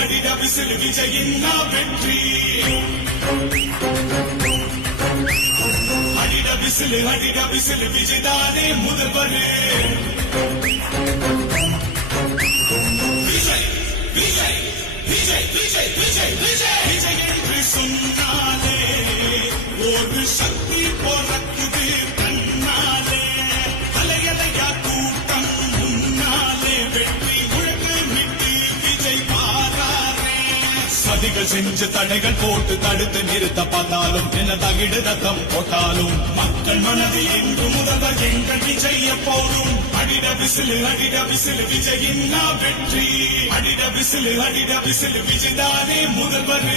அடிடா விசில் விஜயின் வெற்றி அடிடா விசில் விஜய்தானே முதல்வர் விஜய் விஜய் விஜய் விஜய் விஜய் விஜய் விஜய் என்று சொன்னாலே ஒரு சக்தி பிறக்குது தன்னாலே அலையலையா கூட்டம் முன்னாலே வெற்றி முழக்கு விட்டு விஜய் பாராரே சதிகள் செஞ்சு தடைகள் போட்டு தடுத்து நிறுத்த பார்த்தாலும் என்ன தகிடு ரத்தம் போட்டாலும் மக்கள் மனதில் என்று முதல்வர் எங்கள் விஜய் எப்போதும் அடிட விசில் விஜயின் வெற்றி அடிட விசில் விஜய்தானே முதல்வர்